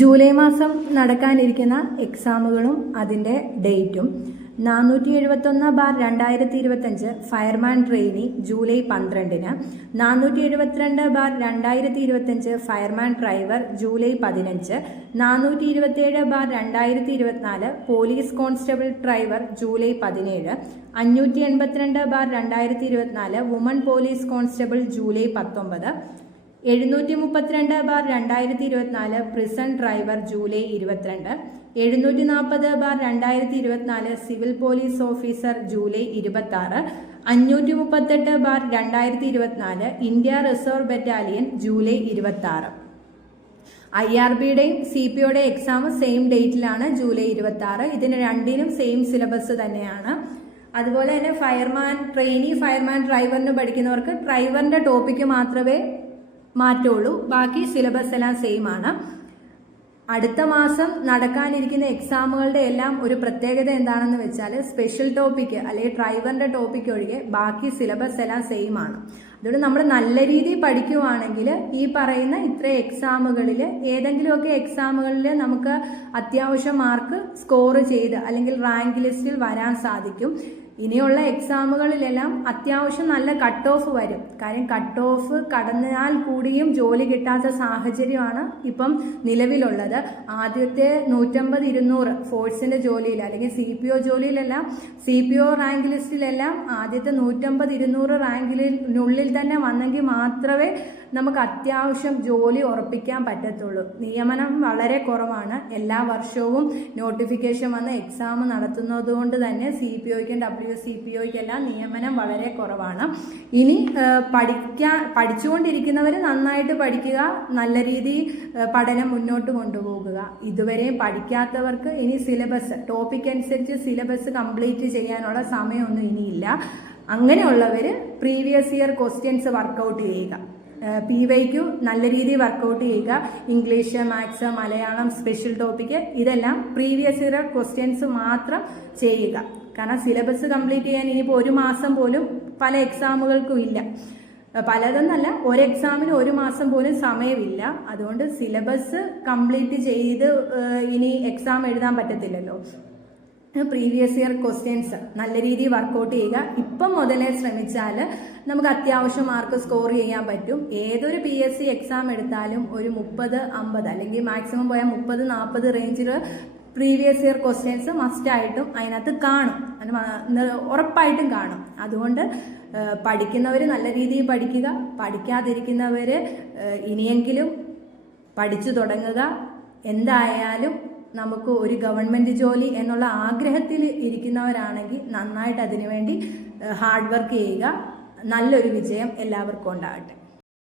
July മാസം നടക്കാനിരിക്കുന്ന എക്സാമുകളും അതിന്റെ ഡേറ്റും. നാനൂറ്റി എഴുപത്തൊന്ന് ബാർ രണ്ടായിരത്തി ഇരുപത്തഞ്ച് ഫയർമാൻ ട്രെയിനി ജൂലൈ പന്ത്രണ്ടിന്. നാനൂറ്റി എഴുപത്തിരണ്ട് ബാർ രണ്ടായിരത്തി ഇരുപത്തഞ്ച് ഫയർമാൻ ഡ്രൈവർ ജൂലൈ പതിനഞ്ച്. നാനൂറ്റി ഇരുപത്തിയേഴ് ബാർ രണ്ടായിരത്തി ഇരുപത്തിനാല് പോലീസ് കോൺസ്റ്റബിൾ ഡ്രൈവർ ജൂലൈ പതിനേഴ്. അഞ്ഞൂറ്റി എൺപത്തിരണ്ട് ബാർ രണ്ടായിരത്തി ഇരുപത്തിനാല് വുമൺ പോലീസ് കോൺസ്റ്റബിൾ ജൂലൈ പത്തൊമ്പത്. എഴുന്നൂറ്റി മുപ്പത്തിരണ്ട് ബാർ രണ്ടായിരത്തി ഇരുപത്തിനാല് പ്രിസൺ ഡ്രൈവർ ജൂലൈ ഇരുപത്തിരണ്ട്. എഴുന്നൂറ്റി നാൽപ്പത് ബാർ രണ്ടായിരത്തി ഇരുപത്തിനാല് സിവിൽ പോലീസ് ഓഫീസർ ജൂലൈ ഇരുപത്തി ആറ് അഞ്ഞൂറ്റി മുപ്പത്തെട്ട് ബാർ രണ്ടായിരത്തി ഇരുപത്തിനാല് ഇന്ത്യ റിസർവ് ബറ്റാലിയൻ ജൂലൈ ഇരുപത്തി ആറ് ഐ ആർ ബിയുടെയും സി പി ഒയുടെ എക്സാം സെയിം ഡേറ്റിലാണ് ജൂലൈ ഇരുപത്തി ആറ് ഇതിന് രണ്ടിനും സെയിം സിലബസ് തന്നെയാണ്. അതുപോലെ തന്നെ ഫയർമാൻ ട്രെയിനി ഫയർമാൻ ഡ്രൈവറിന് പഠിക്കുന്നവർക്ക് ഡ്രൈവറിന്റെ ടോപ്പിക്ക് മാത്രമേ മാറ്റുള്ളൂ ബാക്കി സിലബസ് എല്ലാം സെയിം ആണ്. അടുത്ത മാസം നടക്കാനിരിക്കുന്ന എക്സാമുകളുടെ എല്ലാം ഒരു പ്രത്യേകത എന്താണെന്ന് വെച്ചാൽ സ്പെഷ്യൽ ടോപ്പിക്ക് അല്ലെങ്കിൽ ഡ്രൈവറിന്റെ ടോപ്പിക്ക് ഒഴികെ ബാക്കി സിലബസ് എല്ലാം സെയിം ആണ്. അതുകൊണ്ട് നമ്മൾ നല്ല രീതിയിൽ പഠിക്കുവാണെങ്കിൽ ഈ പറയുന്ന ഇത്ര എക്സാമുകളിൽ ഏതെങ്കിലുമൊക്കെ എക്സാമുകളിൽ നമുക്ക് അത്യാവശ്യം മാർക്ക് സ്കോർ ചെയ്ത് അല്ലെങ്കിൽ റാങ്ക് ലിസ്റ്റിൽ വരാൻ സാധിക്കും. ഇനിയുള്ള എക്സാമുകളിലെല്ലാം അത്യാവശ്യം നല്ല കട്ട് ഓഫ് വരും. കാര്യം കട്ട് ഓഫ് കടന്നാൽ കൂടിയും ജോലി കിട്ടാത്ത സാഹചര്യമാണ് ഇപ്പം നിലവിലുള്ളത്. ആദ്യത്തെ നൂറ്റമ്പത് ഇരുന്നൂറ് ഫോഴ്സിന്റെ ജോലിയിൽ അല്ലെങ്കിൽ സി പി ഒ ജോലിയിലെല്ലാം സി പി ഒ റാങ്ക് ലിസ്റ്റിലെല്ലാം ആദ്യത്തെ നൂറ്റമ്പത് ഇരുന്നൂറ് റാങ്കിനുള്ളിൽ തന്നെ വന്നെങ്കിൽ മാത്രമേ നമുക്ക് അത്യാവശ്യം ജോലി ഉറപ്പിക്കാൻ പറ്റത്തുള്ളൂ. നിയമനം വളരെ കുറവാണ്. എല്ലാ വർഷവും നോട്ടിഫിക്കേഷൻ വന്ന് എക്സാം നടത്തുന്നത് കൊണ്ട് തന്നെ സി പി ഒയ്ക്കും സി പി ഒക്കെല്ലാം നിയമനം വളരെ കുറവാണ്. ഇനി പഠിക്കാൻ പഠിച്ചുകൊണ്ടിരിക്കുന്നവർ നന്നായിട്ട് പഠിക്കുക നല്ല രീതിയിൽ പഠനം മുന്നോട്ട് കൊണ്ടുപോകുക. ഇതുവരെ പഠിക്കാത്തവർക്ക് ഇനി സിലബസ് ടോപ്പിക് അനുസരിച്ച് സിലബസ് കംപ്ലീറ്റ് ചെയ്യാനുള്ള സമയമൊന്നും ഇനിയില്ല. അങ്ങനെയുള്ളവർ previous year questions work out ചെയ്യുക. പി വൈക്കു നല്ല രീതിയിൽ വർക്കൗട്ട് ചെയ്യുക. English maths Malayalam special topic ഇതെല്ലാം പ്രീവിയസ് ഇയർ ക്വസ്റ്റ്യൻസ് മാത്രം ചെയ്യുക. കാരണം സിലബസ് കംപ്ലീറ്റ് ചെയ്യാൻ ഇനിയിപ്പോൾ ഒരു മാസം പോലും പല എക്സാമുകൾക്കും ഇല്ല. പലതെന്നല്ല ഒരു എക്സാമിന് ഒരു മാസം പോലും സമയമില്ല. അതുകൊണ്ട് സിലബസ് കംപ്ലീറ്റ് ചെയ്ത് ഇനി എക്സാം എഴുതാൻ പറ്റത്തില്ലല്ലോ. പ്രീവിയസ് ഇയർ ക്വസ്റ്റ്യൻസ് നല്ല രീതിയിൽ വർക്കൗട്ട് ചെയ്യുക. ഇപ്പം മുതലേ ശ്രമിച്ചാൽ നമുക്ക് അത്യാവശ്യം മാർക്ക് സ്കോർ ചെയ്യാൻ പറ്റും. ഏതൊരു പി എസ് സി എക്സാം എടുത്താലും ഒരു മുപ്പത് അമ്പത് അല്ലെങ്കിൽ മാക്സിമം പോയാൽ മുപ്പത് നാൽപ്പത് റേഞ്ചിൽ പ്രീവിയസ് ഇയർ ക്വസ്റ്റ്യൻസ് മസ്റ്റായിട്ടും അതിനകത്ത് കാണും. ഉറപ്പായിട്ടും കാണും. അതുകൊണ്ട് പഠിക്കുന്നവർ നല്ല രീതിയിൽ പഠിക്കുക. പഠിക്കാതിരിക്കുന്നവർ ഇനിയെങ്കിലും പഠിച്ചു തുടങ്ങുക. എന്തായാലും നമുക്ക് ഒരു ഗവൺമെന്റ് ജോലി എന്നുള്ള ആഗ്രഹത്തിൽ ഇരിക്കുന്നവരാണെങ്കിൽ നന്നായിട്ട് അതിനുവേണ്ടി ഹാർഡ് വർക്ക് ചെയ്യുക. നല്ലൊരു വിജയം എല്ലാവർക്കും ഉണ്ടാകട്ടെ.